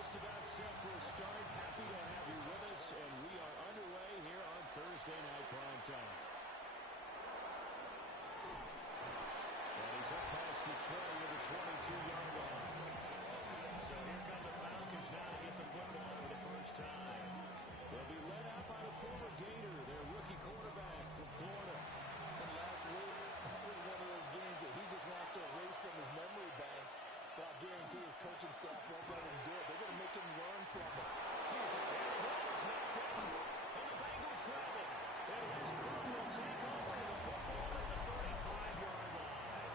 just about set for a start. Happy to have you with us, and we are underway here on Thursday Night Prime Time. And he's up past the 20 of the 22-yard line. So here come the Falcons now to get the football for the first time. They'll be led out by the former Gator, their rookie quarterback from Florida. And last week, that was one of those games that he just wants to erase from his memory banks. But I guarantee his coaching staff won't let him do it. They're going to make him learn from it. It's knocked down, and the Bengals grab it. And his crew will take over the football at the 35-yard line.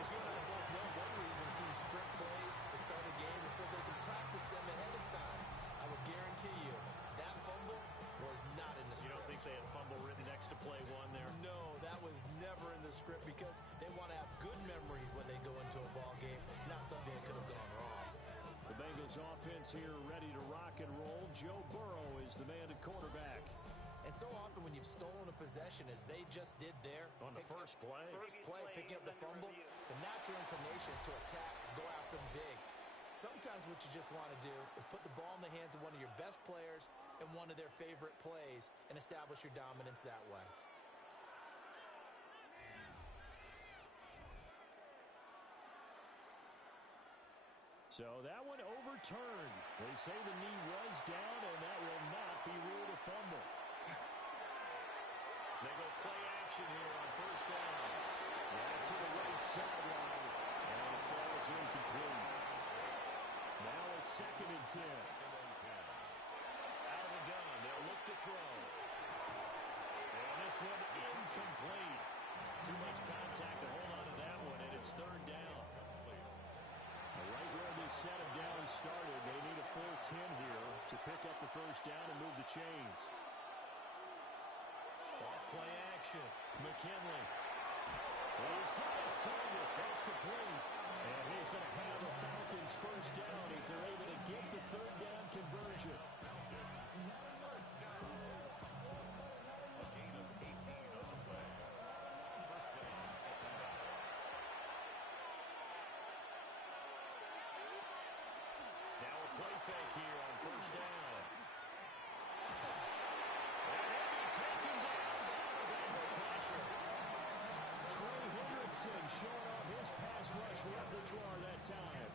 As you and I both know, one reason teams script plays to start a game is so they can practice them ahead of time. I would guarantee you that fumble was not in the script. You don't think they had fumble written next to play one there? No, that was never in the script because they want to have good memories when they go into a ball game, not something that could have gone wrong. The Bengals offense here ready to rock and roll. Joe Burrow is the man at quarterback. And so often when you've stolen a possession, as they just did there, on the first play, picking up the fumble, the natural inclination is to attack, go after them big. Sometimes what you just want to do is put the ball in the hands of one of your best players in one of their favorite plays and establish your dominance that way. So that one overturned. They say the knee was down, and that will not be ruled a fumble. They go play action here on first down. That's to the right sideline, and it falls incomplete. Now a 2nd and 10. Out of the gun, they'll look to throw. And this one incomplete. Too much contact to hold on to that one, and it's 3rd down. Right where this set of downs started, they need a full 10 here to pick up the first down and move the chains. Off play action. McKinley. He's got his target. That's complete. And he's going to have the Falcons first down as they're able to get the 3rd down conversion. Now a play fake here on first down. And he'll be taken down by the Bengal pressure. Trey Hendrickson showing off his pass rush repertoire that time.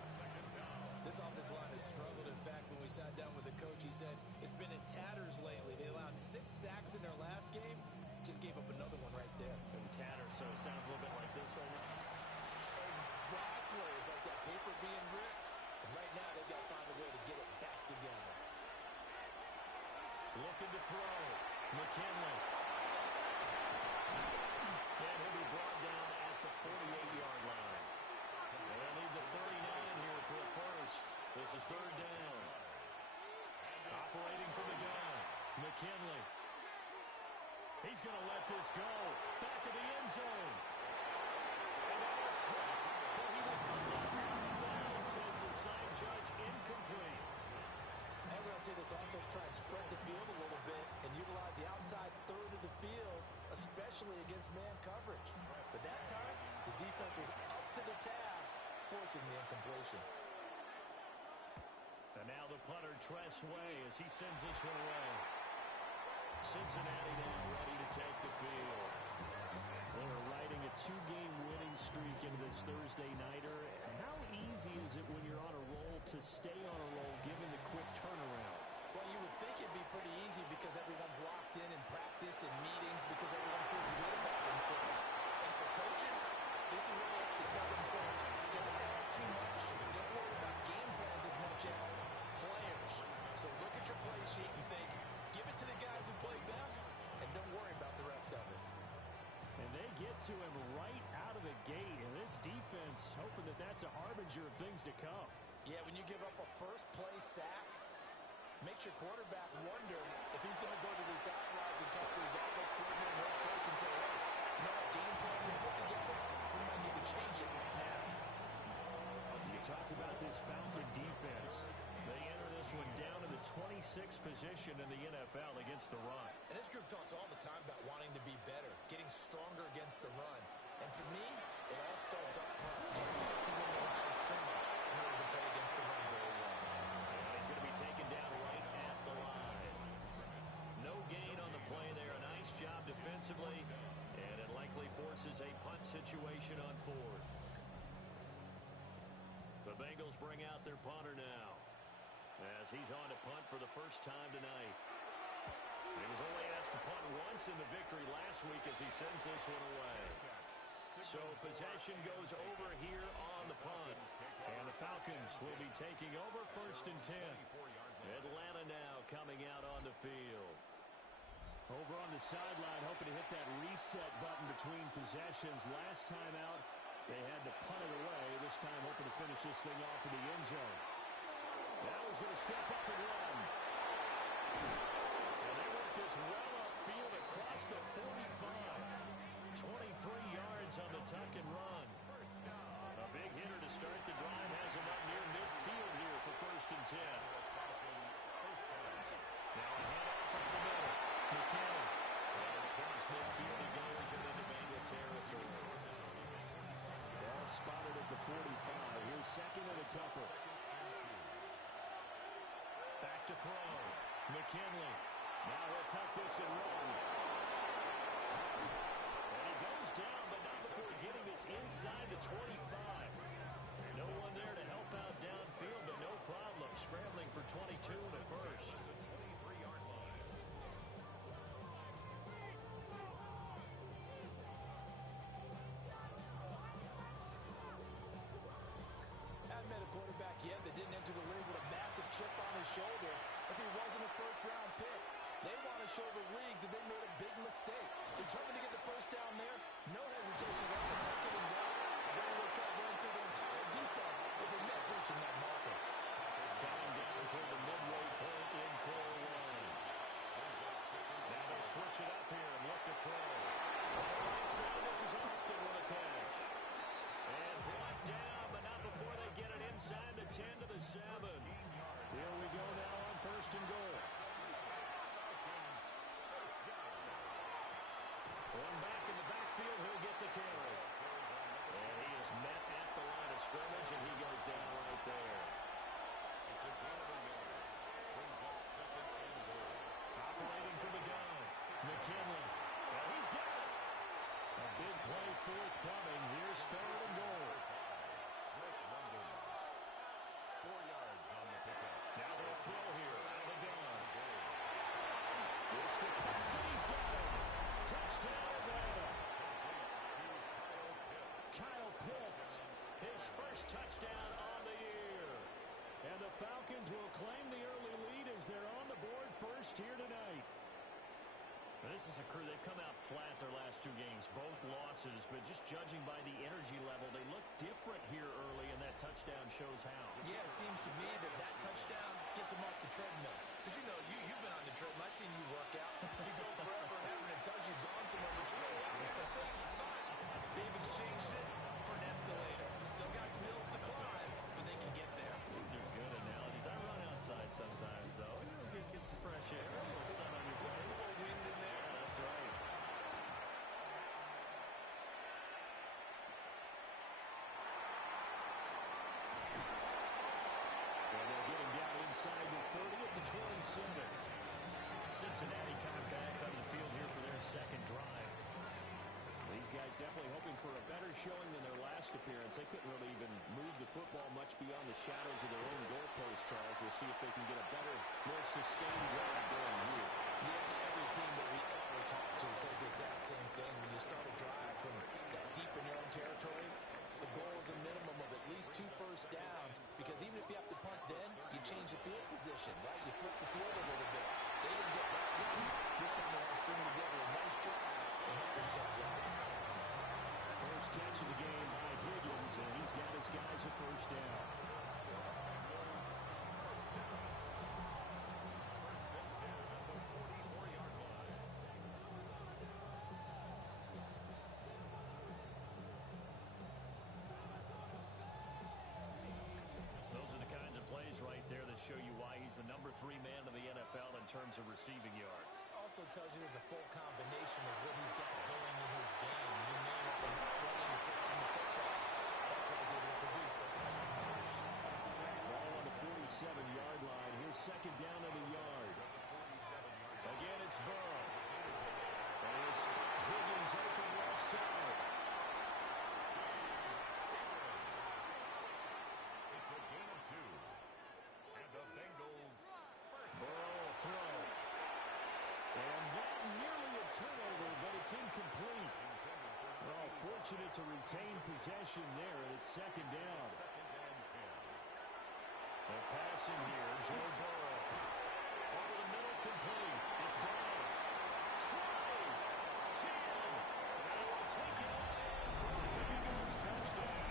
This offensive line has struggled. In fact, when we sat down with the coach, he said it's been in tatters lately. They allowed 6 sacks in their last game. Just gave up another one right there. In tatters, so it sounds a little bit like this right now. Exactly. It's like that paper being ripped. And right now, they've got to find a way to get it back together. Looking to throw. McKinley. And he'll be brought down at the 48-yard line. They'll need the 39 here for a first. This is 3rd down. Operating from the gun. McKinley. He's going to let this go. Back of the end zone. And that is caught. But he will come down, says the side judge, incomplete. And we're going to see this offense try and spread the field a little bit and utilize the outside 3rd of the field, especially against man coverage. But that time, the defense was up to the task, forcing the incompletion. And now the punter, Tress Way, as he sends this one away. Cincinnati now ready to take the field. They're riding a 2-game winning streak into this Thursday nighter. How easy is it when you're on a roll to stay on a roll given the quick turnaround? Well, you would think it'd be pretty easy because everyone's locked in practice and meetings because everyone feels good about themselves. And for coaches, this is where they have to tell themselves, don't add too much. Don't worry about game plans as much as players. So look at your play sheet and think, give it to the guys who play best, and don't worry about the rest of it. And they get to him right out of the gate. And this defense hoping that that's a harbinger of things to come. Yeah, when you give up a first play sack, makes your quarterback wonder if he's going to go to the sidelines and talk to his offense coordinator and head coach and say, hey, no game plan we put together, we might need to change it right now. You talk about this Falcon defense. They enter this one down in the 26th position in the NFL against the run. And this group talks all the time about wanting to be better, getting stronger against the run. And to me, it all starts up front. You have to win the line of scrimmage in order to play against the run very well. defensively, and it likely forces a punt situation on fourth. The Bengals bring out their punter now, as he's on to punt for the first time tonight. He was only asked to punt once in the victory last week as he sends this one away. So possession goes over here on the punt. And the Falcons will be taking over 1st and 10. Atlanta now coming out on the field. Over on the sideline, hoping to hit that reset button between possessions. Last time out, they had to punt it away. This time hoping to finish this thing off in the end zone. Now he's going to step up and run. And they work this well upfield across the 45. 23 yards on the tuck and run. A big hitter to start the drive has him up near midfield here for 1st and 10. Now a handoff up the middle. McKinnon. And across midfield he goes and into Bengal territory. Ball spotted at the 45. Here's 2nd and a couple. Back to throw. McKinley. Now he'll tuck this and run. And he goes down, but not before getting this inside the 25. No one there to help out downfield, but no problem. Scrambling for 22 and a first. Haven't met a quarterback yet that didn't enter the league with a massive chip on his shoulder if he wasn't a first-round pick. They want to show the league that they made a big mistake. Determined to get the first down there, no hesitation right to tuck it and go. And then we'll try to run through the entire defense if they met reaching that marker. Coming down toward the midway point in goal line. Now they'll switch it up here and look to throw. On the right side, this is Austin with a catch. And brought down, but not before they get it inside the 10 to the 7. Here we go now on 1st and goal. One back in the backfield, he'll get the carry. And he is met at the line of scrimmage, and he goes down right there. Operating from the gun, McKinley. And he's got it. A big play forthcoming. Here's 3rd and goal. Now they'll throw here out of the gun. This to pass, and he's got it. Touchdown, Atlanta. Kyle Pitts, his first touchdown on the year. And the Falcons will claim the early lead as they're on the board first here tonight. This is a crew, they've come out flat their last 2 games, both losses, but just judging by the energy level, they look different here early, and that touchdown shows how. Yeah, it seems to me that that touchdown gets them off the treadmill. Because, you know, you've been on the treadmill. I've seen you work out. You go forever and ever, and it tells you you've gone somewhere, but you're really out in the same spot. They've exchanged it for an escalator. Still got some hills to climb, but they can get there. These are good analogies. I run outside sometimes, though. Get some fresh air, a little sun on your face. A little wind in there. Yeah, that's right. And they'll get him down inside the 30 at the 27. Cincinnati coming back on the field here for their second drive. These guys definitely hoping for a better showing than their last appearance. They couldn't really even move the football much beyond the shadows of their own goalpost, Charles. We'll see if they can get a better, more sustained drive going here. Yeah, every team that we ever talk to says the exact same thing. When you start a drive from that deep in your own territory, the goal is a minimum of at least 2 first downs, because even if you have to punt then, you change the field position, right? You flip the field a little bit. They didn't get that done. This time they want to string together a nice drive and help themselves out. First catch of the game by Higgins, and he's got his guys a first down. Those are the kinds of plays right there that show you why he's the number 3 man in the NFL in terms of receiving yards. Also tells you there's a full combination of what he's got going in his game. You name it, from running to catching the football. That's why he's able to produce those types of numbers. Ball on the 47-yard line. Here's 2nd down and a yard. Again, it's Burrow. Here's Higgins open left side. It's a gain of 2. And the Bengals Burrow throw. And that nearly a turnover, but it's incomplete. Well, fortunate to retain possession there, and it's second down. They're passing here, Joe Burrow. Over the middle, complete. It's Brown. Try. 10. And they will take it away for the Bengals touchdown.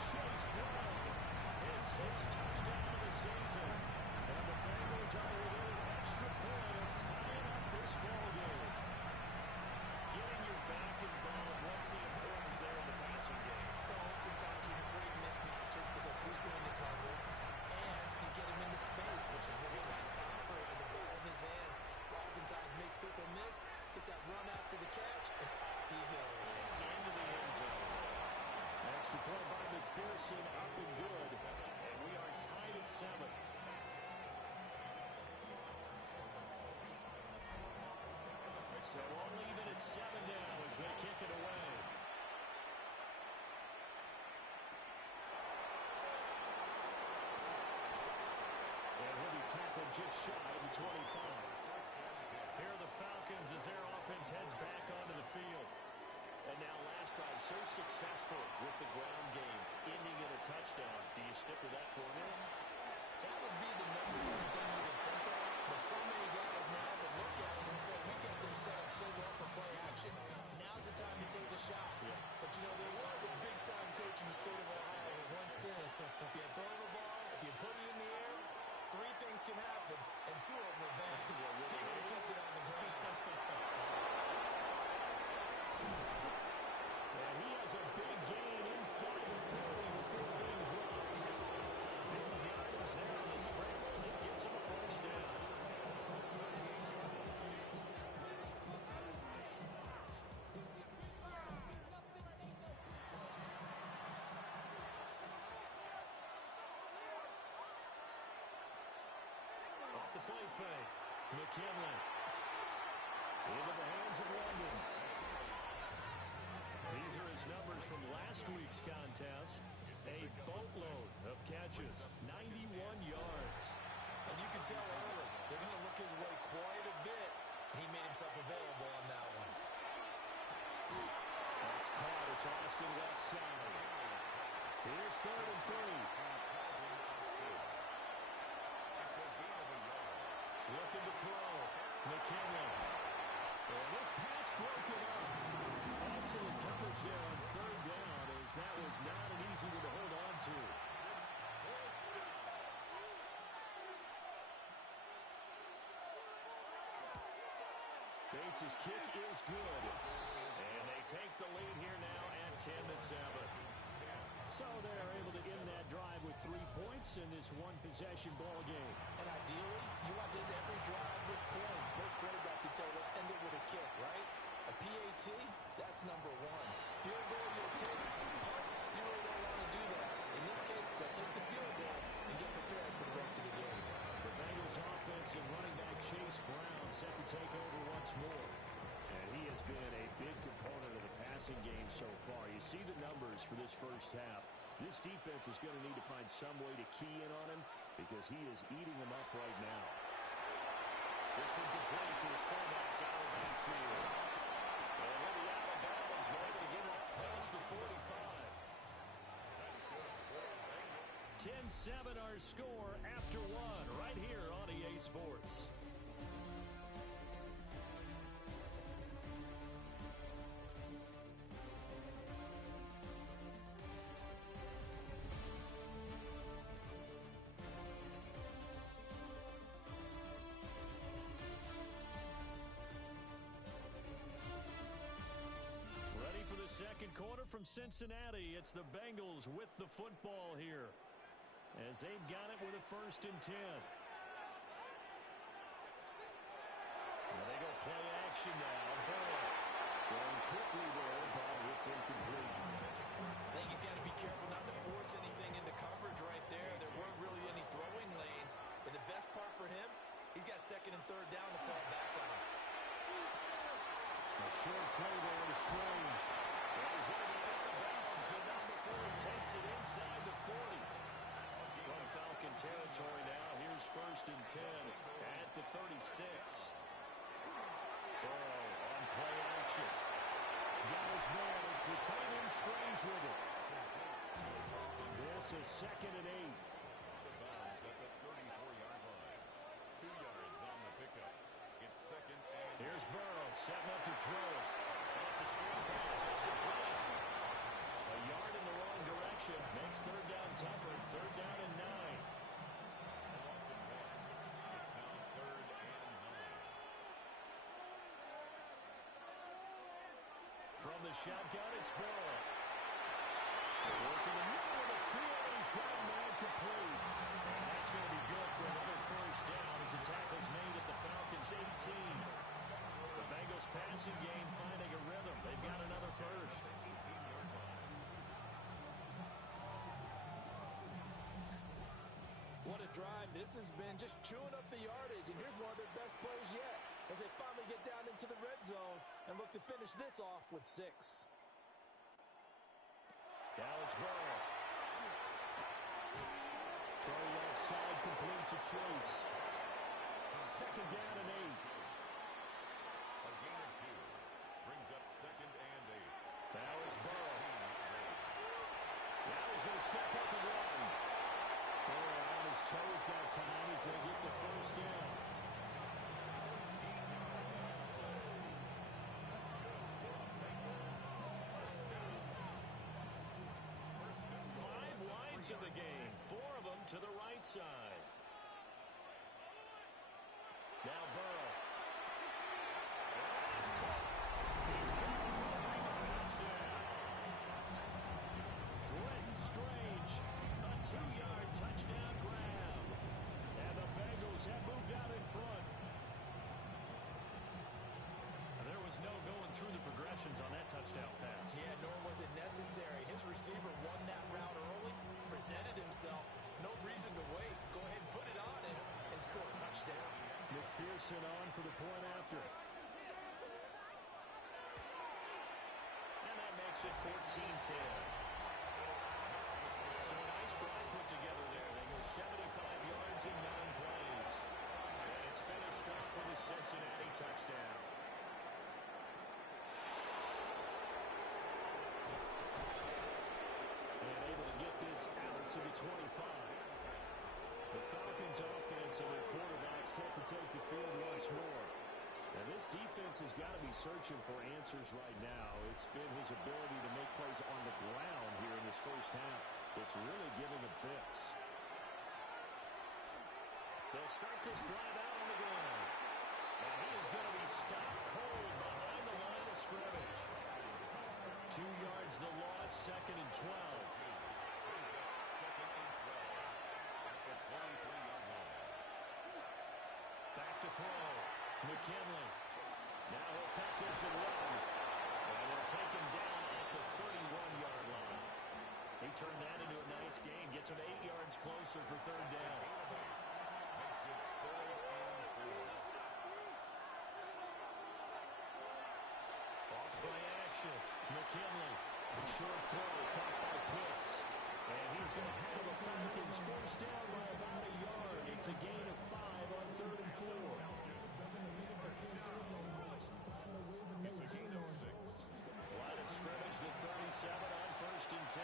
Chase Brown, his 6th touchdown of the season. And the Bengals are within an extra point of tying up this ball game. Getting your back involved, what's the importance there in the passing game? Oftentimes you create mismatches because who's going to cover, and you get him into space, which is where he likes to operate with the ball in his hands. Oftentimes makes people miss, gets that run after the catch, and off he goes. Into the end zone. Extra point by McPherson, up and good. And we are tied at 7. So only even at 7 now as they kick it away. And he'll be tackled just shy of the 25. Here are the Falcons as their offense heads back onto the field. And now last drive so successful with the ground game, ending in a touchdown. Do you stick with that formula? That would be the number one thing you would think of, but so many guys now would look at it and say, we got them set up so well for play action, now's the time to take a shot. Yeah. But, you know, there was a big-time coach in the state of Ohio who once said, if you throw the ball, if you put it in the air, 3 things can happen, and 2 of them are bad. They would have kissed it on the ground. And he has a big gain inside the 40 before being dropped. Big yards there on the scramble, and it gets him a first down. Off the play fake, McKinley. Into the hands of London. These are his numbers from last week's contest. A boatload of catches, 91 yards. And you can tell early, they're going to look his way quite a bit, and he made himself available on that one. That's caught. It's Austin left side. Here's 3rd and 3. Looking to throw. McKinley. And this pass broken up. Excellent coverage there on 3rd down, as that was not an easy one to hold on to. Bates' kick is good. And they take the lead here now at 10-7. So they're able to end that drive with 3 points in this one-possession ball game. And ideally, you want to end every drive with points. Most quarterbacks would tell us end it with a kick, right? A PAT, that's number 1. Field goal, you'll take. Punts, you really don't want to do that. In this case, they'll take the field goal and get prepared for the rest of the game. The Bengals offense and running back Chase Brown set to take over once more. And he has been a big component of the passing game so far. You see the numbers for this first half. This defense is going to need to find some way to key in on him because he is eating them up right now. This one complete to his fullback out of the backfield. And he'll be out of bounds, but able to get it past the 45. 10-7 our score after 1 right here on EA Sports. Second quarter from Cincinnati. It's the Bengals with the football here as they've got it with a 1st and 10. Now they go play action now. Burrow going quickly there, but it's incomplete. I think he's got to be careful not to force anything into coverage right there. There weren't really any throwing lanes, but the best part for him, he's got 2nd and 3rd down to fall back on. short throw there to Strange. Well, he's going to be out of bounds, but not before he takes it inside the 40. From Falcon territory now, here's 1st and 10 at the 36. Burrow on play action. Got his man. It's the tight end Strange with it. This is 2nd and 8. At the 34-yard line. 2 yards on the pickup. It's 2nd and Here's Burrow setting up to throw it. And it's a screen pass. It's complete. A yard in the wrong direction. Makes 3rd down tougher. 3rd down and 9. From the shotgun, it's Burrow. Working the middle of the field, he's got a man complete. And that's going to be good for another 1st down as the tackle's made at the Falcons' 18. The Bengals passing game finding a rhythm. They've got another 1st. What a drive this has been, just chewing up the yardage, and here's one of their best plays yet as they finally get down into the red zone and look to finish this off with 6. Now it's Burrow. Throw left side complete to Chase. 2nd down and 8. a gain of 2. Brings up 2nd and 8. Now it's Burrow. Now he's going to step up and run. Burrow on his toes that time as they get the 1st down. In the game, 4 of them to the right side. Now Burrow. He's caught. He's going for a Bengals touchdown. Brenton Strange, a 2-yard touchdown grab. And the Bengals have moved out in front. There was no going through the progressions on that touchdown pass. Yeah, nor was it necessary. His receiver won that route early, presented himself. No reason to wait. Go ahead and put it on him and score a touchdown. McPherson on for the point after. And that makes it 14-10. So a nice drive put together there. They go 75 yards in 9 plays. And it's finished up with a Cincinnati touchdown. And able to get this out to the 25. The Falcons offense and their quarterback set to take the field once more. And this defense has got to be searching for answers right now. It's been his ability to make plays on the ground here in this 1st half that's really giving them fits. They'll start this drive out on the ground. And he is going to be stopped cold behind the line of scrimmage. 2 yards the loss, 2nd and 12. Back to throw. McKinley. Now he'll take this and run. And they'll take him down at the 31-yard line. He turned that into a nice gain. Gets him 8 yards closer for 3rd down. Makes it 3rd and 4. Off play action. McKinley. Short throw caught by Pitts. And he's going to handle the Falcons 1st down by about a yard. It's a gain of 5 on 3rd and 4. It's a gain of 6. Line of scrimmage, the 37 on 1st and 10.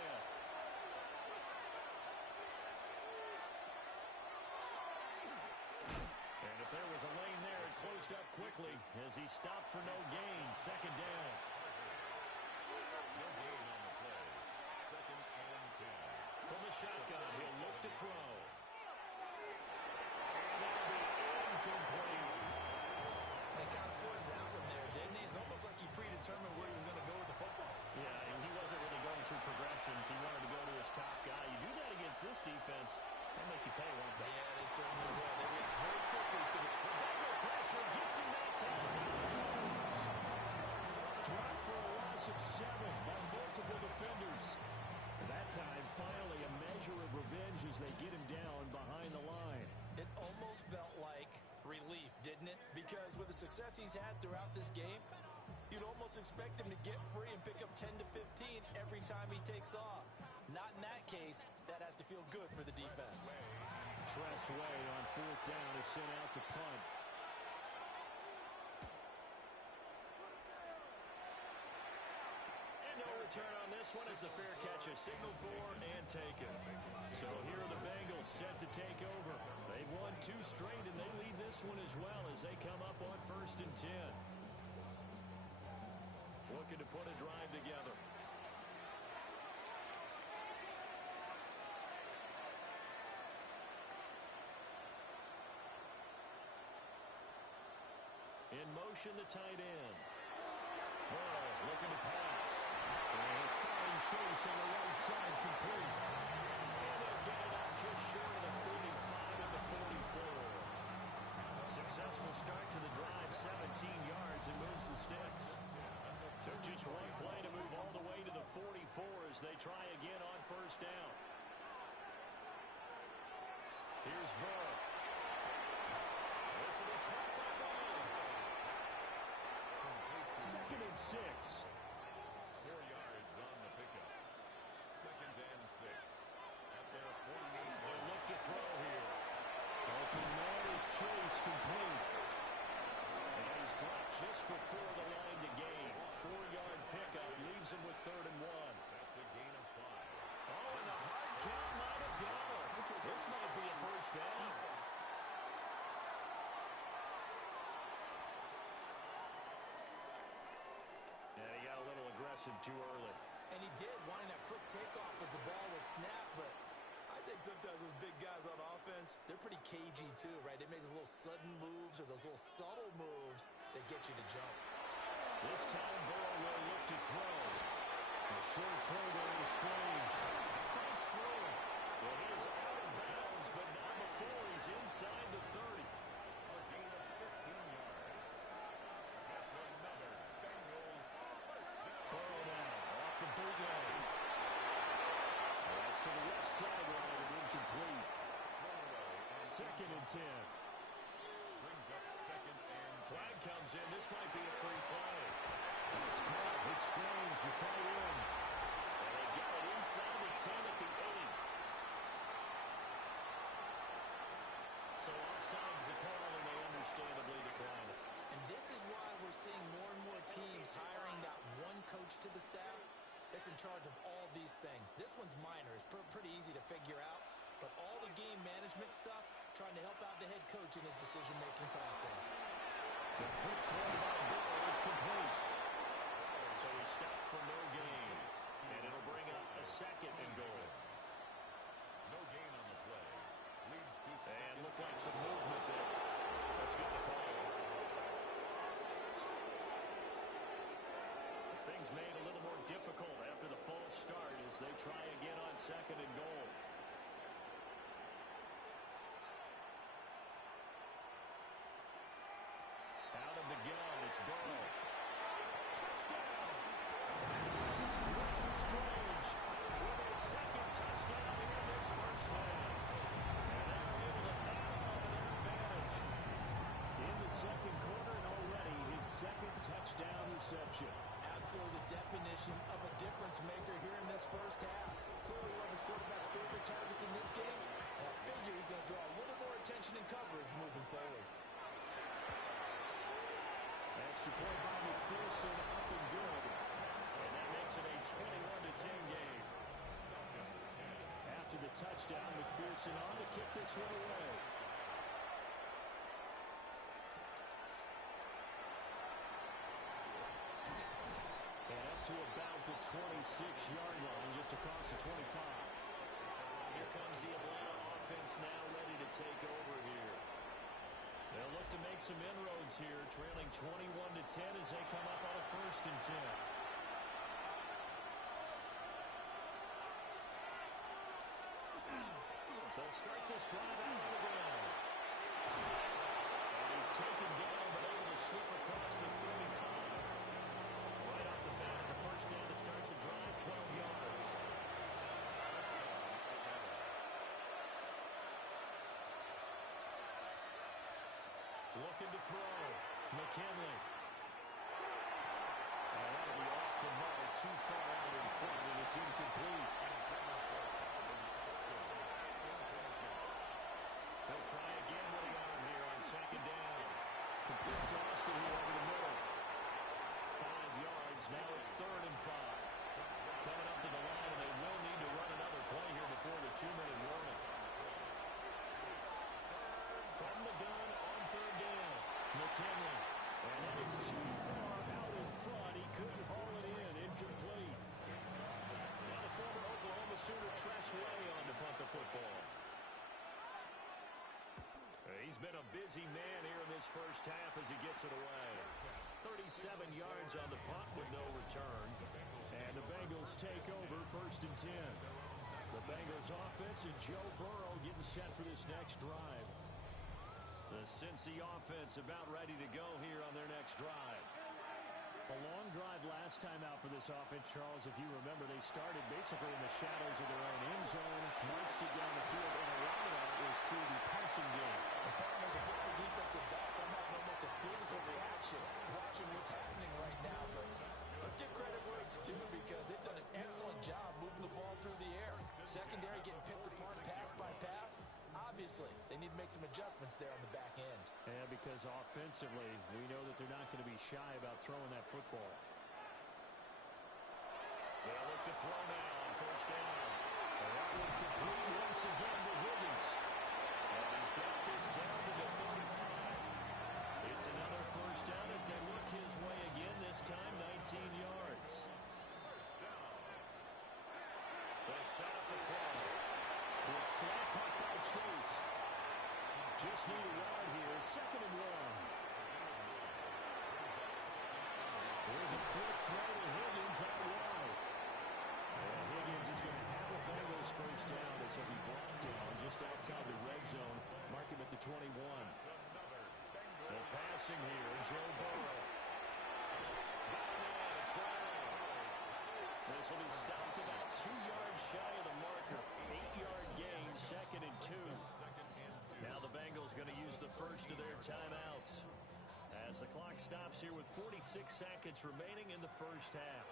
And if there was a lane there, it closed up quickly as he stopped for no gain. 2nd down. No gain on the play. 2nd and 10. From the shotgun, he'll look to throw. And that'll be incomplete. They kind of forced that one there, didn't he? It's almost like he predetermined where he was going to go with the football. Yeah, and he wasn't really going through progressions. He wanted to go to his top guy. You do that against this defense, they'll make you pay, won't they? Yeah, they certainly will. They react very quickly to the Bengal pressure gets him that time. Drop for a loss of 7 by multiple defenders. That time, finally, a measure of revenge as they get him down behind the line. It almost felt like relief, didn't it? Because with the success he's had throughout this game, you you'd almost expect him to get free and pick up 10 to 15 every time he takes off. Not in that case. That has to feel good for the defense. Tressway on 4th down is sent out to punt. And no return on this one as the fair catch is signaled for and taken. So here are the Bengals set to take over. They've won 2 straight, and they lead this one as well as they come up on 1st and 10. Looking to put a drive together. In motion, the tight end. Burrow looking to pass. And a fine chase on the right side, complete. And they'll get it out just short of the 45 and the 44. Successful start to the drive, 17 yards, and moves the sticks. Took just one play to move all the way to the 44 as they try again on 1st down. Here's Burrow. This will be caught by Burrow. 2nd and 6. 4 yards on the pickup. 2nd and 6. At their 48. They'll look to throw here. Open man is Chase, complete. And he's dropped just before the line to gain. 4-yard pickup leaves him with 3rd and 1. That's a gain of 5. Oh, and the hard count might have gone. This might be a 1st down. Yeah, he got a little aggressive too early. And he did, wanting that quick takeoff as the ball was snapped, but I think sometimes those big guys on offense, they're pretty cagey too, right? They make those little sudden moves or those little subtle moves that get you to jump. This time, Burrow will look to throw. A short throw there is Strange. Fights through it. Well, he is out of bounds, but not before he's inside the 30. A gain of 15 yards. That's another Bengals 1st down. Burrow now off the bootleg. That's to the left sideline and incomplete. 2nd and 10. Brings up 2nd and 10. Flag comes in. This might be a free play. It's caught. It's Strange, the tight end. And they got it inside the 10 at the 8. So offside's the call, and they understandably decline it. And this is why we're seeing more and more teams hiring that one coach to the staff that's in charge of all these things. This one's minor. It's pretty easy to figure out. But all the game management stuff, trying to help out the head coach in his decision-making process. The quick throw by Burrow is complete. So he's stopped for no gain. And it'll bring up a 2nd and goal. No gain on the play. Leads to And looked like some movement there. Let's get the call. Things made a little more difficult after the false start as they try again on 2nd and goal. Out of the gun, it's Burrow. Touchdown! Strange with his 2nd touchdown here in this 1st half. And they're able to add on to their advantage. In the 2nd quarter and already his 2nd touchdown reception. Absolutely the definition of a difference maker here in this 1st half. Clearly one of his quarterback's favorite targets in this game. And I figure he's going to draw a little more attention and coverage moving forward. Extra point by McPherson, up and good. And that makes it a 21-10 game. After the touchdown, McPherson on to kick this one away. And up to about the 26-yard line, just across the 25. Here comes the Atlanta offense now ready to take over here. They'll look to make some inroads here, trailing 21-10 as they come up on a 1st and 10. They'll start this drive out on the ground. And he's taken down, but able to slip across the 35. Right off the bat, it's a 1st down to start the drive, 12 yards. Looking to throw. McKinley. the mark, too far out in front, and it's incomplete. He'll try again with the arm here on second down. Complete to Austin here over the middle. 5 yards. Now it's 3rd and 5. Coming up to the line, and they will need to run another play here before the 2-minute warning. From the gun on 3rd down. McKinley. And that is too far out in front. He couldn't haul it in. Incomplete. Now the former Oklahoma Sooner Tress Way on to punt the football. He's been a busy man here in this first half as he gets it away. 37 yards on the punt with no return. And the Bengals take over 1st and 10. The Bengals offense and Joe Burrow getting set for this next drive. The Cincy offense about ready to go here on their next drive. A long drive last time out for this offense, Charles. If you remember, they started basically in the shadows of their own end zone, marched it down the field, and a lot of that was through the passing game. The problem is a proper defensive back. I'm having almost a physical reaction watching what's happening right now. But let's give credit where it's due because they've done an excellent job moving the ball through the air. Secondary getting picked apart pass by pass. Obviously, they need to make some adjustments there on the back end. Yeah, because offensively, we know that they're not going to be shy about throwing that football. They'll look to throw now on 1st down. And that one complete once again to Higgins. And he's got this down to the 35. It's another 1st down as they look his way again, this time 19 yards. They'll set up the play. Quick slot caught by Chase. Just need a yard here. 2nd and 1. There's a quick throw to Higgins out wide. And Higgins is going to have the Bengals 1st down as he'll be brought down just outside the red zone. Mark him at the 21. The passing here, Joe Burrow. Got him in. It's Brown. This will be stopped about 2 yards shy of the marker. 8-yard gain, 2nd and 2. Now the Bengals going to use the first of their timeouts as the clock stops here with 46 seconds remaining in the first half.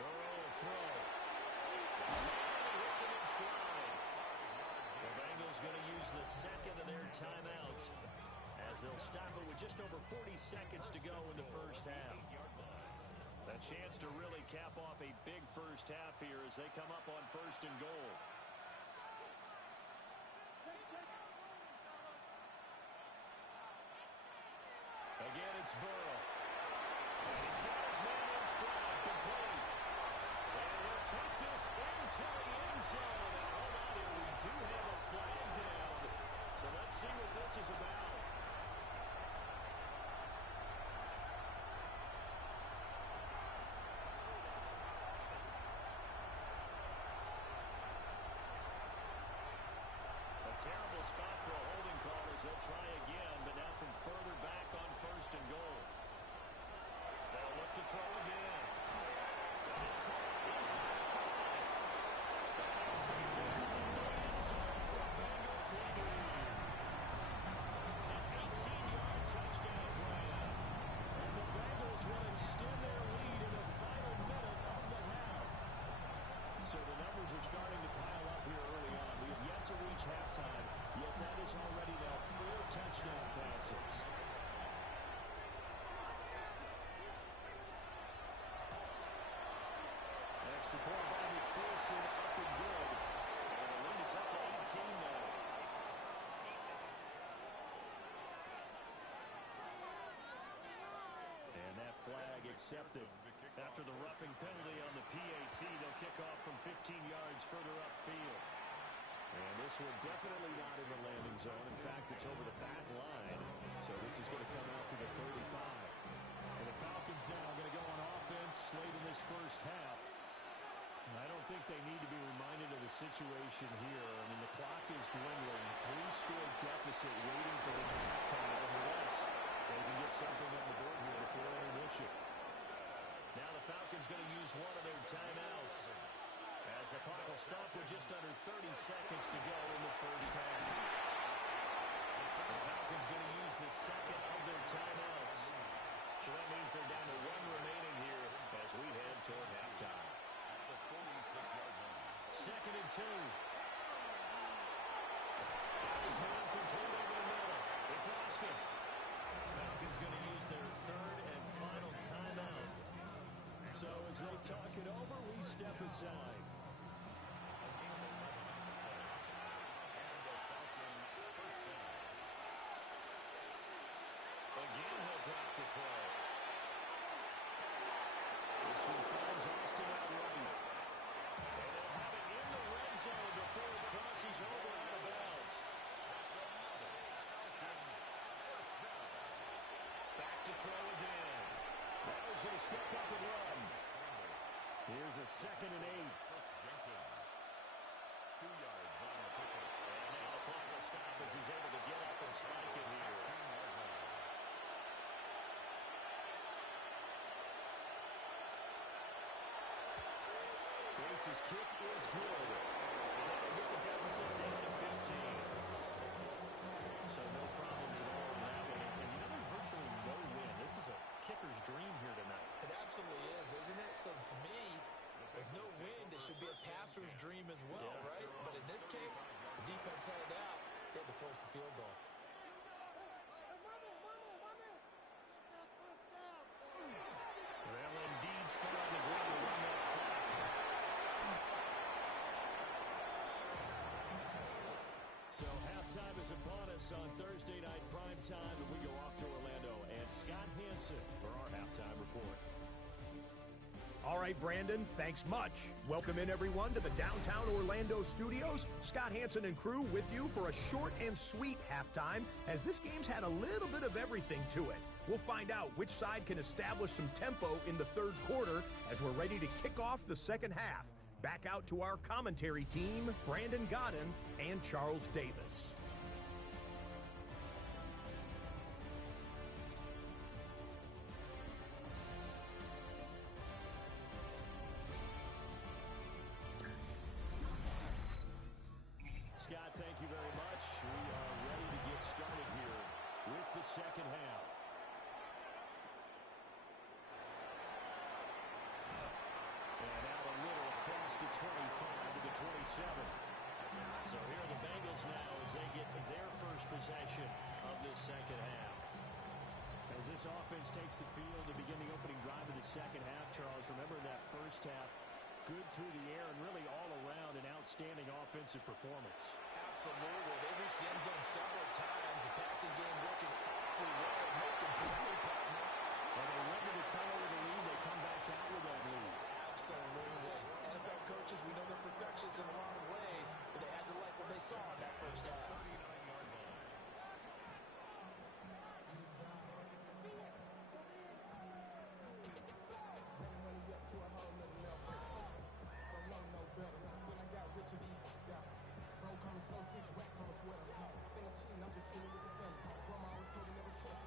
Burrow will throw. Hits him in stride. The Bengals going to use the 2nd of their timeouts as they'll stop it with just over 40 seconds to go in the first half. A chance to really cap off a big first half here as they come up on 1st and goal. Again, it's Burrow. He's got his man in stride, complete. And he'll take this into the end zone. And hold on here, we do have a flag down. So let's see what this is about. Terrible spot for a holding call as they'll try again, but now from further back on 1st and goal. They'll look to throw again. That is caught inside the 5. That's a miss in the end zone for Bengals lead. An 18-yard touchdown grab. And the Bengals will extend their lead in the final minute of the half. So the numbers are starting to pile up here early on. We have yet to reach halftime, yet that is already now 4 touchdown passes. Extra point by McPherson, up and good. And the lead is up to 18 now. And that flag accepted. After the roughing penalty on the PAT, they'll kick off from 15 yards further upfield. And this one definitely not in the landing zone. In fact, it's over the back line. So this is going to come out to the 35. And the Falcons now going to go on offense late in this first half. I don't think they need to be reminded of the situation here. I mean, the clock is dwindling. 3-score deficit waiting for the halftime. Unless they can get something on the board here before intermission. Now the Falcons going to use one of their timeouts as As the clock will stop with just under 30 seconds to go in the first half. The Falcons going to use the second of their timeouts. So that means they're down to one remaining here as we head toward halftime. At the 46-yard line. Second and 2. Got his man complete over the middle. It's Austin. Falcons going to use their third and final timeout. So as they talk it over, we step aside. Again, he'll drop the throw. This one finds Austin out right. And they'll have it in the red zone before it crosses over out of bounds. Back to throw again. Now he's going to step up and run. Here's a 2nd and 8. 2 yards on the pickup. And now the clock will stop as he's able to get up and spike it here. 16-yard line. Bates' kick is good. And that'll get the deficit down to 15. So no problems at all in that one. And you know there's virtually no win. This is a kicker's dream here tonight. It absolutely is, isn't it? So to me, with no wind, it should be a passer's dream as well, right? But in this case, the defense held out. They had to force the field goal. They'll indeed start on the ground to run that clock. So halftime is upon us on Thursday night prime time, and we go off to Orlando. And Scott Hansen for our halftime report. All right, Brandon, thanks much. Welcome in, everyone, to the downtown Orlando studios. Scott Hansen and crew with you for a short and sweet halftime, as this game's had a little bit of everything to it. We'll find out which side can establish some tempo in the third quarter as we're ready to kick off the second half. Back out to our commentary team, Brandon Godden and Charles Davis. Scott, thank you very much. We are ready to get started here with the second half. And out a little across the 25 to the 27. So here are the Bengals now as they get their first possession of this second half. As this offense takes the field to begin the opening drive of the second half, Charles, remember that first half, good through the air and really all around an outstanding offensive performance. Absolutely. They reached the end zone several times. The passing game working awfully well. Most importantly, partner. And they went to the tunnel with a lead. They come back out with that lead. Absolutely. NFL coaches, we know they're perfectionists in a lot of ways, but they had to like what they saw in that first half. 39-yard line.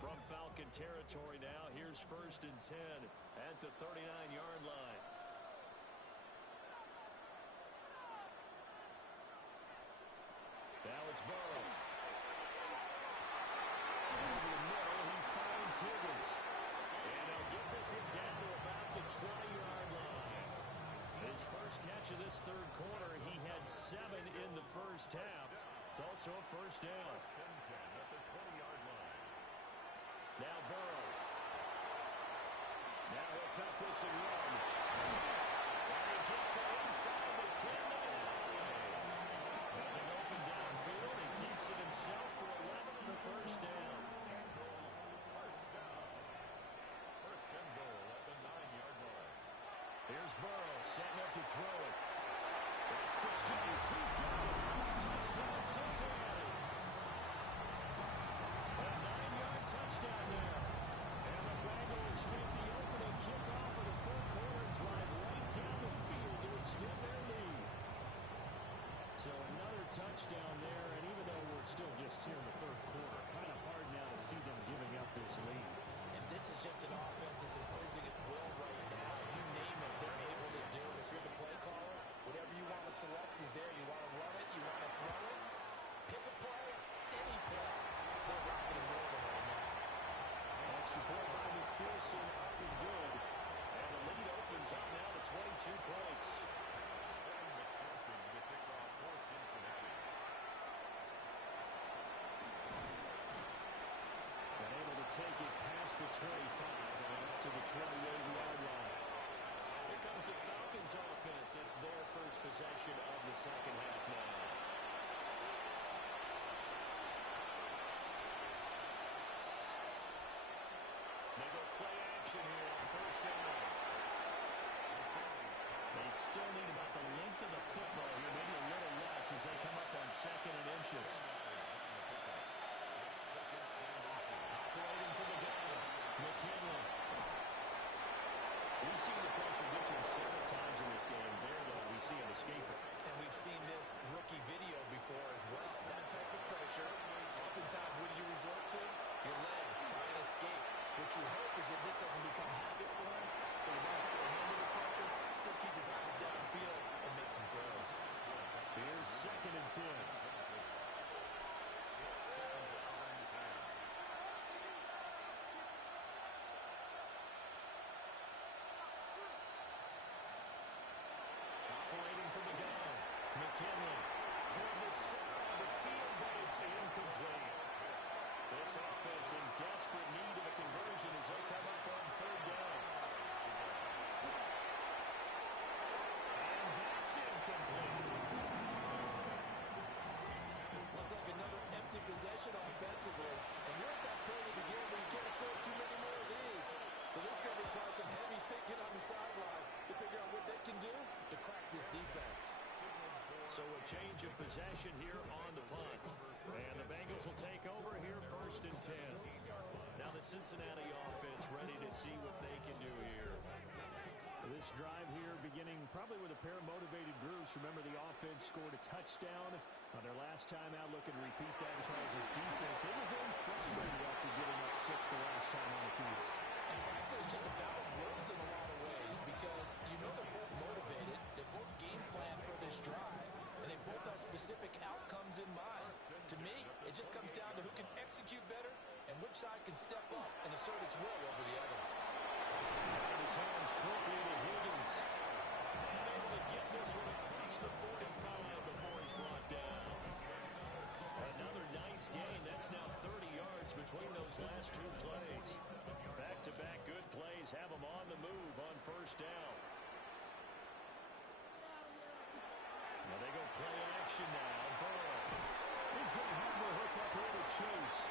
From Falcon territory now, here's 1st and 10 at the 39-yard line. Now it's Burrow. Over the middle, he finds Higgins. And they'll get this one down to about the 20-yard line. His first catch of this third quarter, he had 7 in the first half. It's also a first down. 1st and 10 at the 20-yard line. Now Burrow. Now he'll tuck this and run. And he gets it inside the 10-yard line. Nothing open downfield. He keeps it himself for 11 in the first down. First down. 1st and goal at the 9-yard line. Here's Burrow setting up to throw it. That's to Chase. He's got it. Touchdown, Cincinnati. A 9-yard touchdown there. And the Bengals take the opening kickoff of the third quarter, drive right down the field to extend their lead. So another touchdown there, and even though we're still just here in the third quarter, kind of hard now to see them giving up this lead. And this is just an offense that's imposing its will right now. You name it, they're able to do it. If you're the play caller, whatever you want with 22 points. The kickoff for Cincinnati. Been able to take it past the 25 and up to the 28-yard line. Here comes the Falcons offense. It's their first possession of the second half now. They go play action here on first down. They still need about the length of the football here, maybe a little less as they come up on second and inches. Operating from the gun, McKinley. We've seen the pressure get to him several times in this game. There, though, we see him escape it. And we've seen this rookie video before as well. That type of pressure, oftentimes what do you resort to? Your legs, try and escape. What you hope is that this doesn't become habit for him, that he learns how to handle the pressure, still keep his eyes downfield, and make some throws. Here's second and 10. Operating from the gun, McKinley toward the center of the field, but it's incomplete. This offense in desperate need of a conversion as they come up on third down. And that's incomplete. Looks like another empty possession offensively. And you're at that point of the game where you can't afford too many more of these. So this is going to require some heavy thinking on the sideline to figure out what they can do to crack this defense. So a change of possession here on the punt. And the Bengals will take over here first and 10. Now the Cincinnati offense ready to see what they can do here. This drive here beginning probably with a pair of motivated groups. Remember, the offense scored a touchdown on their last time out. Looking to repeat that in Charles' defense. They were very frustrated after giving up 6 the last time on the field. And frankly, it's just a battle of wills in a lot of ways because you know they're both motivated. They're both game plan for this drive. And they both have specific outcomes in mind. To me, it just comes down to who can execute better and which side can step up and assert its will over the other. And his hands quickly to Higgins. Able to get this one across the 45 before he's brought down. Another nice gain. That's now 30 yards between those last two plays. Back-to-back good plays have them on the move on first down. Now they go play action now. Burrow. He's going to have the hook up here to Chase.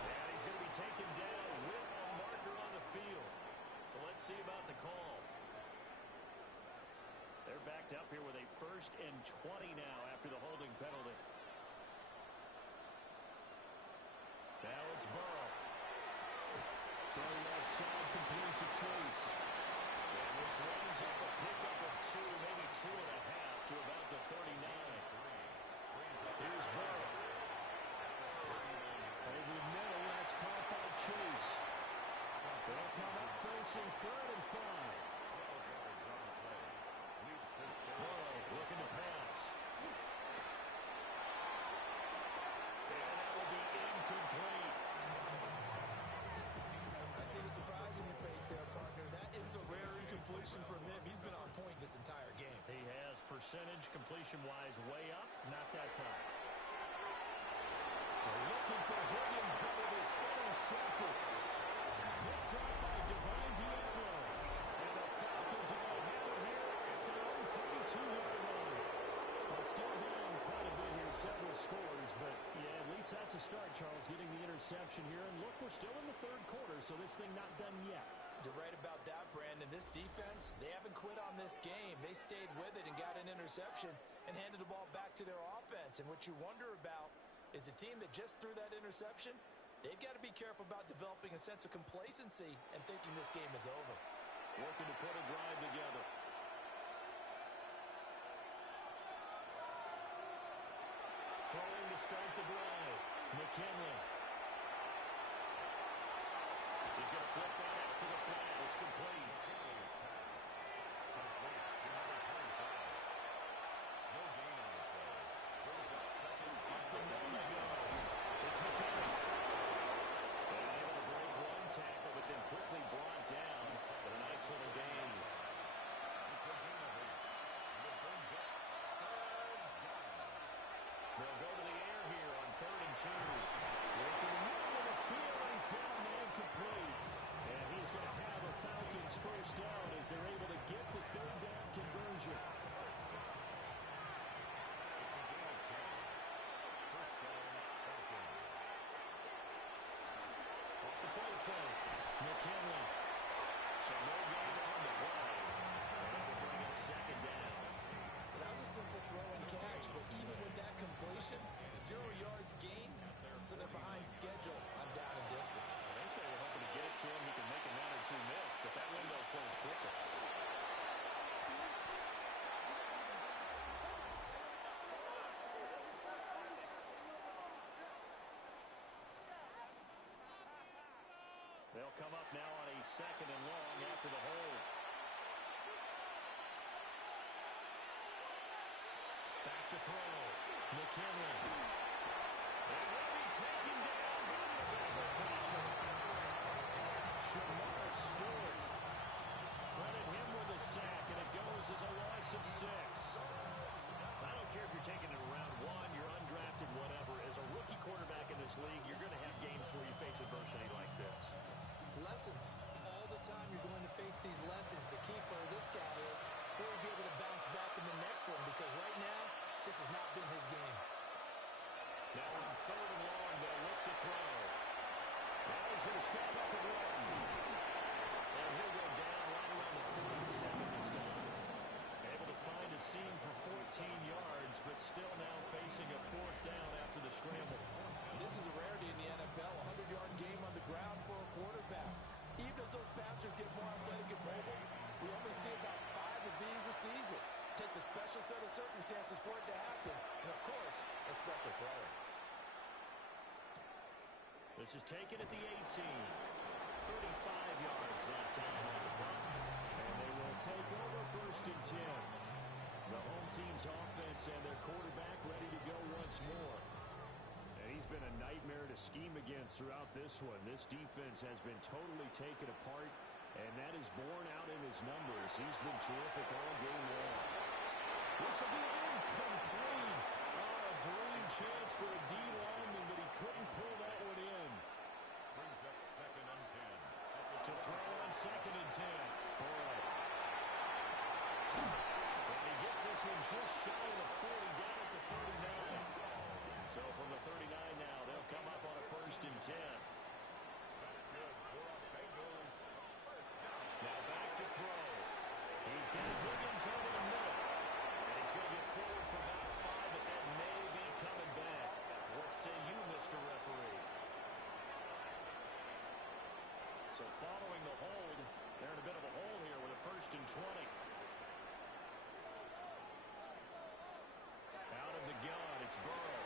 And he's going to be taken down with a marker on the field. So let's see about the call. They're backed up here with a first and 20 now after the holding penalty. Now it's Burrow. Throw left side complete to Chase. And this runs up a pickup of 2, maybe 2.5 to about the 39. Here's Burrow. Over the middle, that's caught by Chase. They'll come up facing 3rd and 5. Burrow looking to pass. And that will be incomplete. I see the surprise in your face there, partner. That is a rare incompletion from him. He's been on point this entire game. He has percentage completion-wise way up, not that time. They're looking for Higgins, but it is intercepted. Picked up by Divine Diablo. And the Falcons are going to have it here at their own 32-yard line. Well, still down quite a bit here, several scores, but yeah, at least that's a start, Charles, getting the interception here. And look, we're still in the 3rd quarter, so this thing not done yet. You're right about that, Brandon. This defense, they haven't quit on this game. They stayed with it and got an interception and handed the ball back to their offense. And what you wonder about is the team that just threw that interception, they've got to be careful about developing a sense of complacency and thinking this game is over. Working to put a drive together. Throwing to start the drive. McKinley. He's going to flip that out to the flat. It's complete. Up the middle they go. It's McKinley. And able to break one tackle, but then quickly brought down. But a nice little gain. 2. Working the middle of the field, and he's got a man complete. And he's going to have a Falcons first down as they're able to get the third down conversion. Off the play fake, McKinley. So no gain on the play. And it will bring up second down. That was a simple throw and catch, but even with that completion, 0 yards gained, so they're behind schedule on down and distance. I think they were hoping to get it to him. He can make a 1 or 2 miss, but that window closed quickly. They'll come up now on a 2nd and long after the hold. Back to throw. McKinley. It will be taken down by the Bengals pressure. Shamar Stewart. Credit him with a sack, and it goes as a loss of 6. I don't care if you're taking it in round 1, you're undrafted, whatever. As a rookie quarterback in this league, you're going to have games where you face adversity like this. Lessons. All the time you're going to face these lessons. The key for this guy is will he be able to bounce back in the next one, because right now, this has not been his game. Now on 3rd and long, they'll look to throw. Now he's going to step up and run. And he'll go down right around the 47 this time. Able to find a seam for 14 yards, but still now facing a 4th down after the scramble. This is a rarity in the NFL, a 100-yard game on the ground for a quarterback. Even as those passers get more athletic and mobile, we only see about 5 of these a season. It takes a special set of circumstances for it to happen, and of course, a special player. This is taken at the 18. 35 yards that time on the clock. And they will take over 1st and 10. The home team's offense and their quarterback ready to go once more. And he's been a nightmare to scheme against throughout this one. This defense has been totally taken apart, and that is borne out in his numbers. He's been terrific all game long. This will be incomplete. Oh, a dream chance for a D lineman, but he couldn't pull that one in. Brings up 2nd and 10. To throw on 2nd and 10. Burrow. And he gets this one just shy of the 40, down at the 39. So from the 39 now, they'll come up on a 1st and 10. That's good for a Bengals first down. Now back to throw. He's got Higgins over the middle. And he's going to get forward for about 5, but that may be coming back. What say you, Mr. Referee? So following the hold, they're in a bit of a hole here with a 1st and 20. Out of the gun, it's Burrow.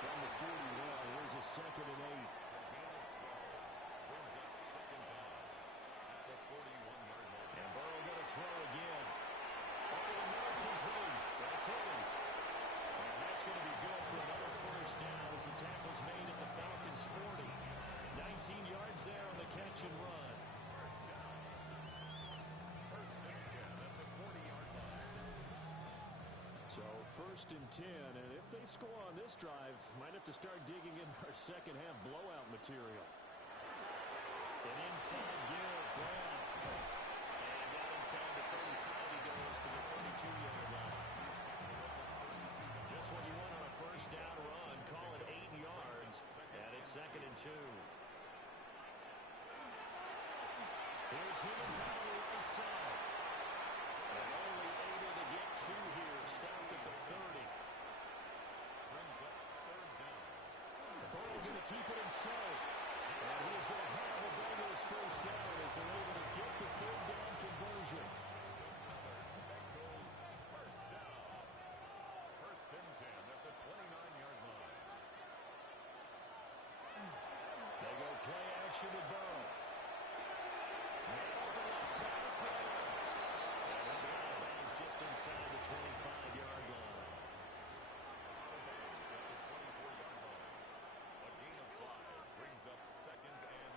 From the 41, here's a 2nd and 8. Brings up 2nd down at the 41-yard line. And Burrow going to throw again. Over the middle, complete. That's Higgins. And that's going to be good for another 1st down as the tackle's made at the Falcons' 40. 19 yards there on the catch and run. First down. 1st and 10 at the 40-yard line. So 1st and 10, and if they score on this drive, might have to start digging in our second half blowout material. An inside give, Brown. And down inside the 35, he goes to the 32-yard line. Just what you want on a 1st down run, call it 8 yards, and it's 2nd and 2. Here's Higgins out on the right side. And only able to get 2 here, stopped at the 30. Brings up 3rd down. Burrow going to keep it himself. And he's going to have the Bengals first down as they're able to get the 3rd down conversion. Bengals first down. 1st and 10 at the 29-yard line. They go play action with Burrow. Now on the left side is Burrow. And they'll be out of bounds just inside the 25-yard line. Out of bounds at the 24-yard line. A gain of 5 brings up 2nd and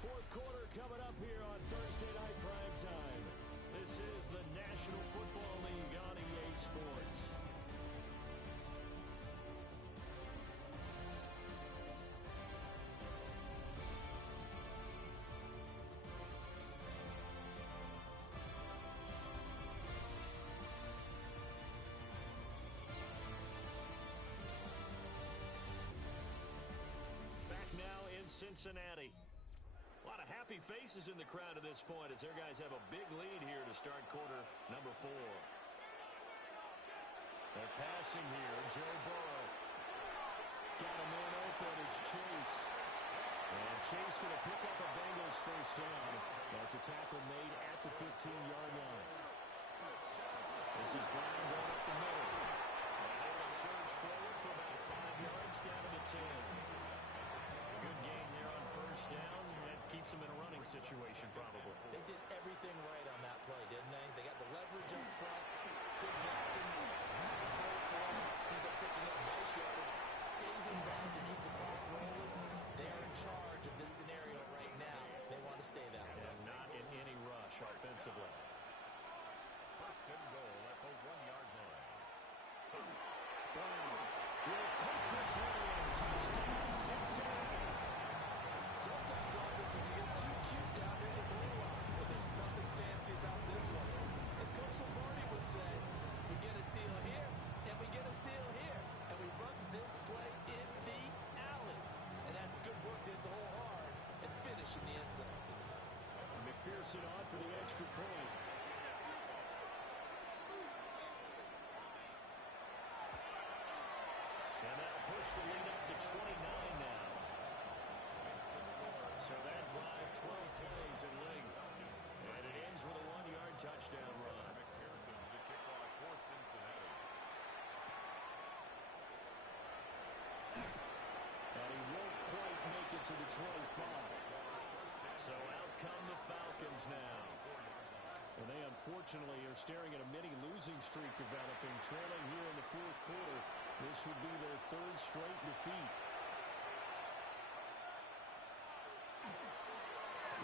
5. 4th quarter coming up here on Thursday Night Prime Time. This is the National Football League on EA Sports. Back now in Cincinnati. A lot of happy faces in the crowd at this point as their guys have a big lead here to start quarter number 4. They're passing here. Joe Burrow. Got a man open. It's Chase. And Chase going to pick up a Bengals first down. That's a tackle made at the 15-yard line. This is Brown going up the middle. And able to surge forward for about 5 yards down to the 10. Good gain there on first down. That keeps them in a running situation probably. They did everything right on that play, didn't they? They got the leverage up front. Good blocking. Nice hole for him. Ends up picking up nice yardage. Stays in bounds and keeps the clock rolling. They're in charge of this scenario right now. They want to stay that way. And not in any rush offensively. First and goal at the 1-yard line. Brown will take this one in. Touchdown, Cincinnati. Sometimes offenses get too cute down near the goal line, but there's nothing fancy about this one. As Coach Lombardi would say, we get a seal here, and we get a seal here, and we run this play in the alley. And that's good work to hit the hole hard and finish in the end zone. McPherson on for the extra point. And that'll push the lead up to 29 now. So that drive, 12 plays in length. And it ends with a 1-yard touchdown run. McPherson to kick off for Cincinnati. And he won't quite make it to the 25. So out come the Falcons now. And they unfortunately are staring at a mini losing streak developing, trailing here in the 4th quarter. This would be their 3rd straight defeat.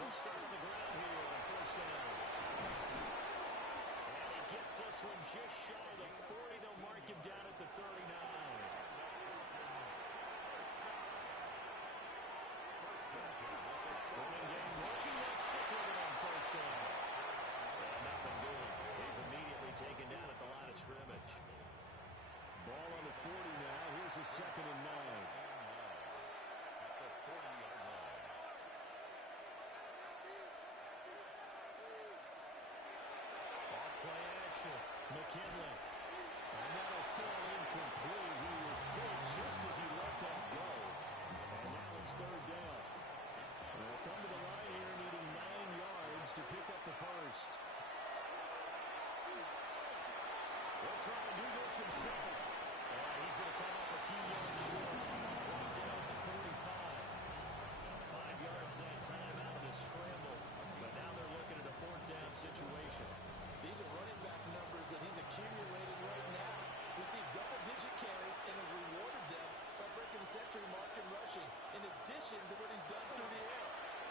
They'll start on the ground here on first down. And he gets this one just shy of the 40. They'll mark him down at the 39. Running game working. They'll stick with it on first down. And nothing doing. He's immediately taken down at the line of scrimmage. Ball on the 40 now. Here's a 2nd and 9. At the 40-yard line. Off play action. McKinley. And that'll fall incomplete. He was hit just as he let that go. And now it's 3rd down. They'll come to the line here needing 9 yards to pick up the first. He'll try and do this himself. And he's going to come up a few yards short. Brought down at the 45. 5 yards that time out of the scramble. But now they're looking at a 4th down situation. These are running back numbers that he's accumulated right now. We see double-digit carries and has rewarded them by breaking the century mark in rushing, in addition to what he's done through the air.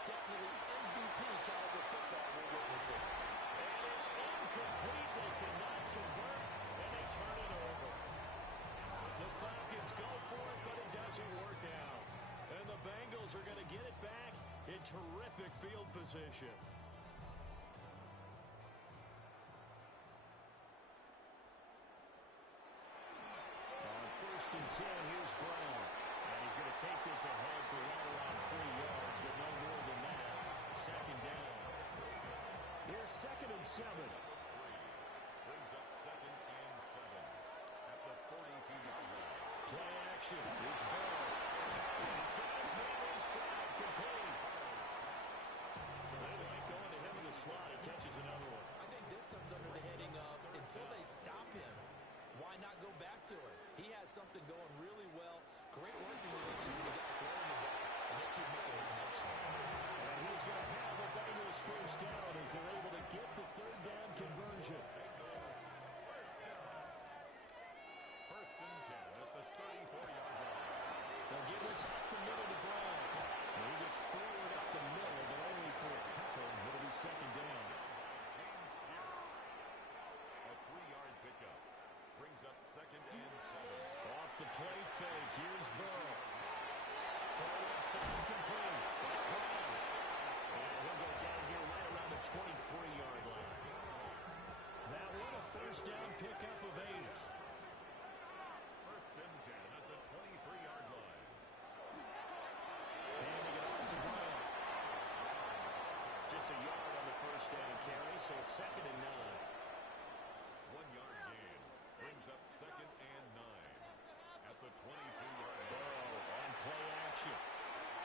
Definitely MVP caliber football we're witnessing. And it's incomplete. They cannot convert, and they turn it over. The Falcons go for it, but it doesn't work out. And the Bengals are going to get it back in terrific field position. On 1st and 10, here's Brown. And he's going to take this ahead for right around 3 yards, but no more than that. 2nd down. Here's 2nd and 7. Brings up 2nd and 7 at the 42-yard line. Play action. It's Burrow. He's got his man in stride. Complete. They like going to him in the slot. He catches another one. I think this comes under the heading of until they stop him, why not go back to it? He has something going really well. Great working relationship with the guy throwing the ball, and they keep making the connection. And he's going to have the Bengals first down as they're able to get the 3rd down conversion. First and 10 at the 34-yard line. They'll give this up the middle to Brown. And he gets forward up the middle, but only for a couple. It'll be 2nd down. James Pierce. A 3-yard pickup. fake. Here's Burrow. Throw left side complete. That's Brown. And he'll go down here right around the 23-yard line. That one a first down pickup of 8. First and 10 at the 23-yard line. Handing it off to Brown. Just a yard on the first down carry, so it's 2nd and 9. 1 yard gain brings up 2nd and 9 at the 22-yard line. Burrow on play action.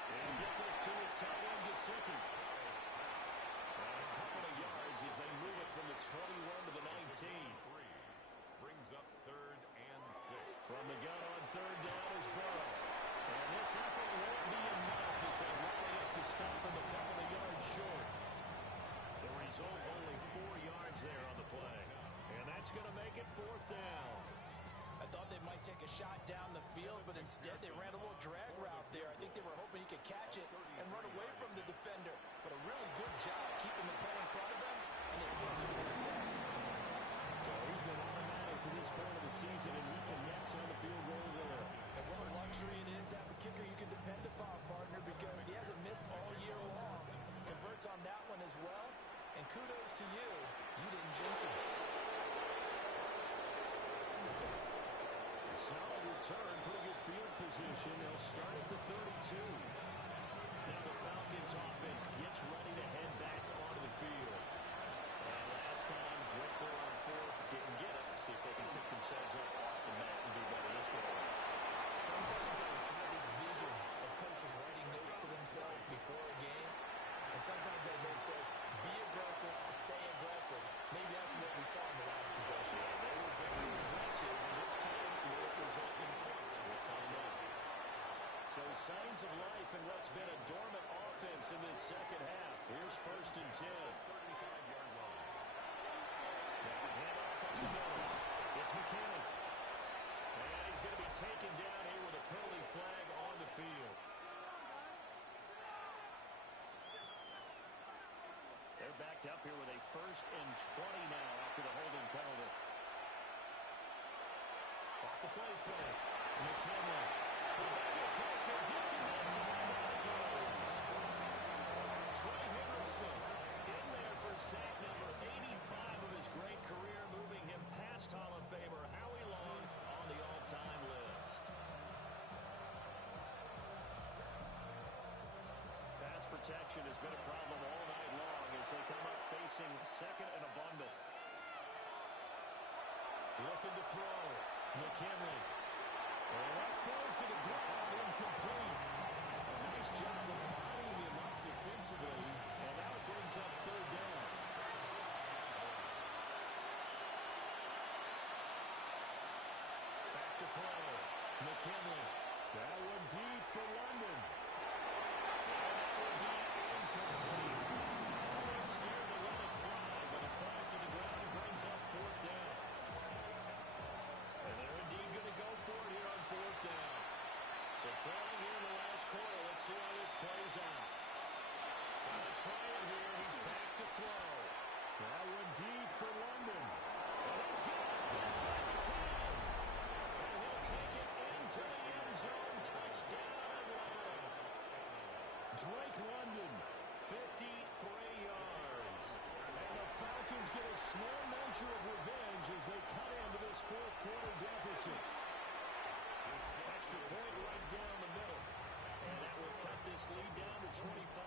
And get this to his tight end, Gesicki. And a couple of yards as they move it from the 21 to the 19. Brings up 3rd and 6. From the gun on 3rd down is Burrow. And this effort won't be enough as they rally up to stop him a couple of yards short. The result, only 4 yards there on the play. And that's going to make it 4th down. I thought they might take a shot down the field, but instead they ran a little drag route there. I think they were hoping he could catch it and run away from the defender. But a really good job keeping the play in front of them, and they forced him to run down. So he's been automatic to this point of the season, and he connects on the field goal there. And what a luxury it is to have a kicker you can depend upon, partner, because he hasn't missed all year long. Converts on that one as well, and kudos to you. You didn't jinx him. Solid return, pretty good field position. They'll start at the 32. Now the Falcons offense gets ready to head back onto the field. And last time, went for on 4th, didn't get it. See if they can pick themselves up off the mat and do better this go around. Sometimes I have this vision of coaches writing notes to themselves before a game, and sometimes that note says, be aggressive, stay aggressive. Maybe that's what we saw in the last possession. Yeah, they were very aggressive. This time, will it result in points? We'll find out. So signs of life in what's been a dormant offense in this second half. Here's 1st and 10. 35-yard line. Hand off up the middle. It's McKinnon. And he's going to be taken down here with a penalty flag on the field. They're backed up here with a 1st and 20 now after the holding penalty. Off the play fake. McKinnon. Pressure. Gets him that time. Trey Hendrickson in there for sack number 85 of his great career, moving him past Hall of Famer Howie Long on the all-time list. Pass protection has been a problem all night long as they come up facing 2nd and a bundle. Looking to throw. McKinley. And that falls to the ground, incomplete. A nice job of bodying him up defensively, and now it brings up 3rd down. Back to throw. McKinley. That one deep for London. And that would be incomplete. Almost scared to let it fly, but it falls to the ground and brings up 4th down. And they're indeed going to go for it here on 4th down. So trailing here in the last quarter. Let's see how this plays out. Gonna try it here. He's back to throw. That one deep for London. And he's got it inside the 10. And he'll take it into the end zone. Touchdown Atlanta. Drake London, 53 yards. And the Falcons get a small measure of revenge as they cut into this 4th quarter deficit. Extra point right down the middle. And that will cut this lead down to 25.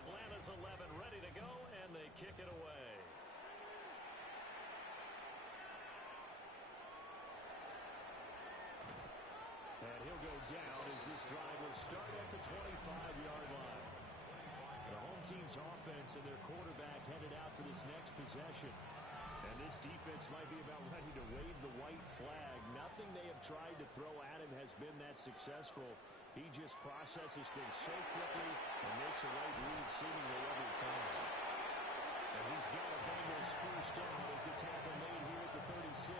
Atlanta's 11 ready to go, and they kick it away. And he'll go down as this drive will start at the 25-yard line. The home team's offense and their quarterback headed out for this next possession. And this defense might be about ready to wave the white flag. Nothing they have tried to throw at him has been that successful. He just processes things so quickly and makes a right read seemingly every time. And he's got a Bengals first down as the tackle made here at the 36.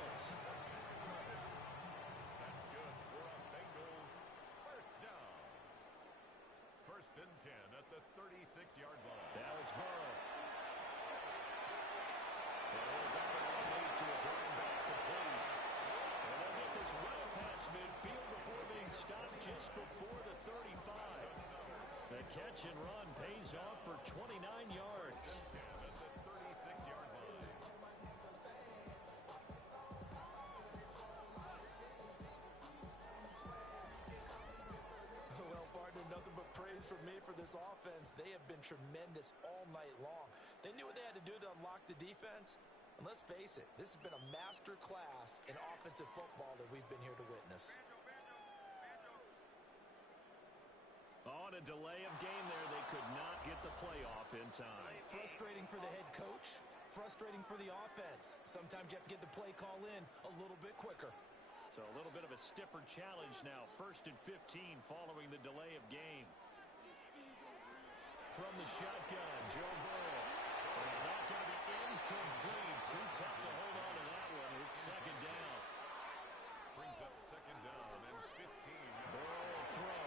That's good for a Bengals first down. 1st and 10 at the 36-yard line. Now it's Burrow. And he'll dump it on to his running back, complete. And they'll get this right past past midfield before being stopped just before the 35. The catch and run pays off for 29 yards. At the 36-yard line. Well, partner, nothing but praise from me for this offense. They have been tremendous all night long. They knew what they had to do to unlock the defense. And let's face it, this has been a master class in offensive football that we've been here to witness. On a delay of game there, they could not get the play off in time. Frustrating for the head coach, frustrating for the offense. Sometimes you have to get the play call in a little bit quicker. So a little bit of a stiffer challenge now. 1st and 15 following the delay of game. From the shotgun, Joe Burrow. And that going to be incomplete. Too tough to hold on to that one. It's 2nd down. Brings up 2nd down and 15. Burrow will throw.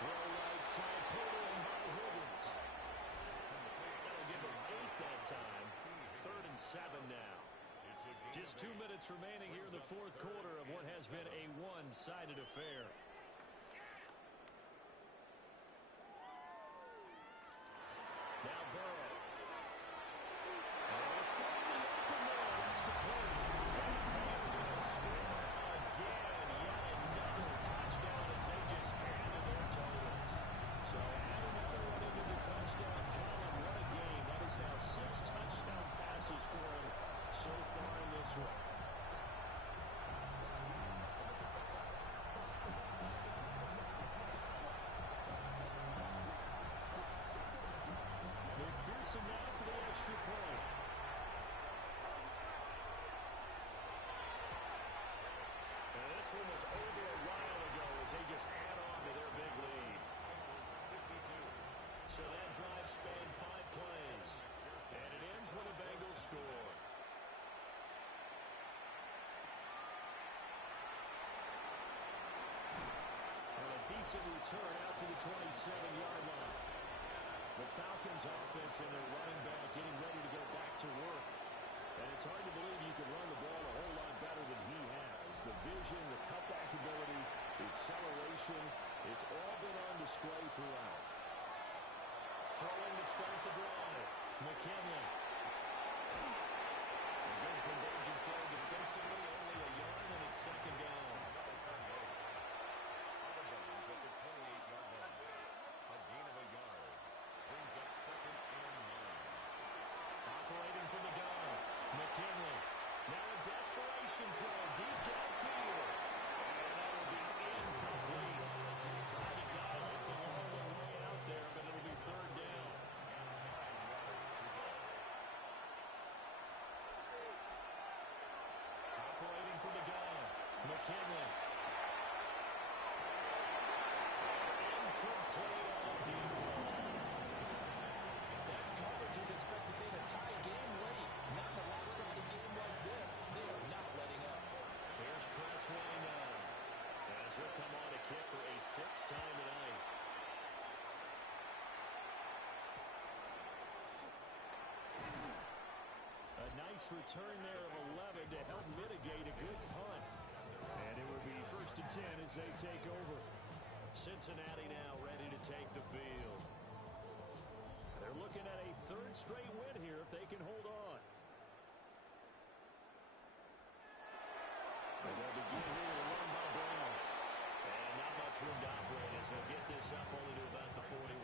Throw right side, pulled in by Higgins. That'll give him 8 that time. 3rd and 7 now. Just 2 minutes remaining here in the 4th quarter of what has been a one-sided affair. Now Burrow. Oh, finally open there. That's complete. And they will score again. Yet another touchdown as they just added their totals. So add another one into the touchdown column. What a game. That is now 6 touchdown passes for him so far in this one. McPherson now for the extra point. And this one was over a while ago as they just add on to their big lead. So that drive spanned 5 plays. And it ends with a Bengals score. And a decent return out to the 27-yard line. The Falcons offense and their running back getting ready to go back to work. And it's hard to believe you can run the ball a whole lot better than he has. The vision, the cutback ability, the acceleration, it's all been on display throughout. Throwing to start the drive. McKinley. A good convergence there defensively. Only a yard and it's 2nd down. At the 28-yard line. A gain of a yard. Brings up 2nd and 9. Operating from the gun. McKinley. Now a desperation throw deep downfield. And that will be incomplete. Tried to dial it the long way out there, but it'll be 3rd down. Operating from the gun. McKinley. Incomplete on deep ball. That's coverage you'd expect to see in a tie game late. Not in a lopsided game like this. They are not letting up. Here's Tressway now. As he'll come on to kick for a 6th time tonight. A nice return there of 11 to help mitigate a good punt. And it will be 1st and 10 as they take over. Cincinnati now ready to take the field. They're looking at a 3rd straight win here if they can hold on. And they'll begin here with a run by Brown. And not much room to operate as they'll get this up only to about the 41.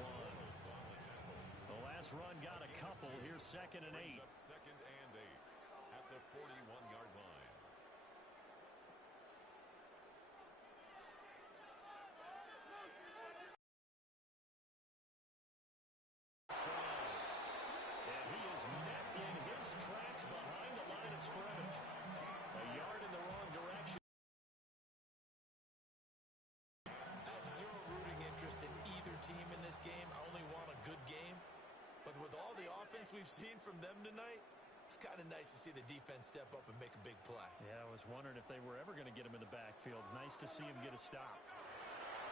The last run got a couple. Here's 2nd and 8. Up 2nd and 8 at the 41-yard line. And he is met in his tracks behind the line of scrimmage. A yard in the wrong direction. I have zero rooting interest in either team in this game. I only want a good game. But with all the offense we've seen from them tonight, it's kind of nice to see the defense step up and make a big play. Yeah, I was wondering if they were ever going to get him in the backfield. Nice to see him get a stop.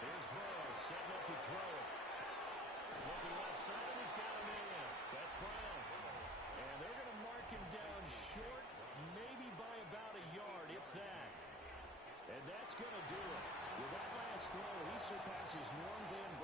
Here's Burrow setting up to throw it. Looking left side, he's got a man. That's Brown. And they're going to mark him down short, maybe by about a yard, if that. passes Norm Van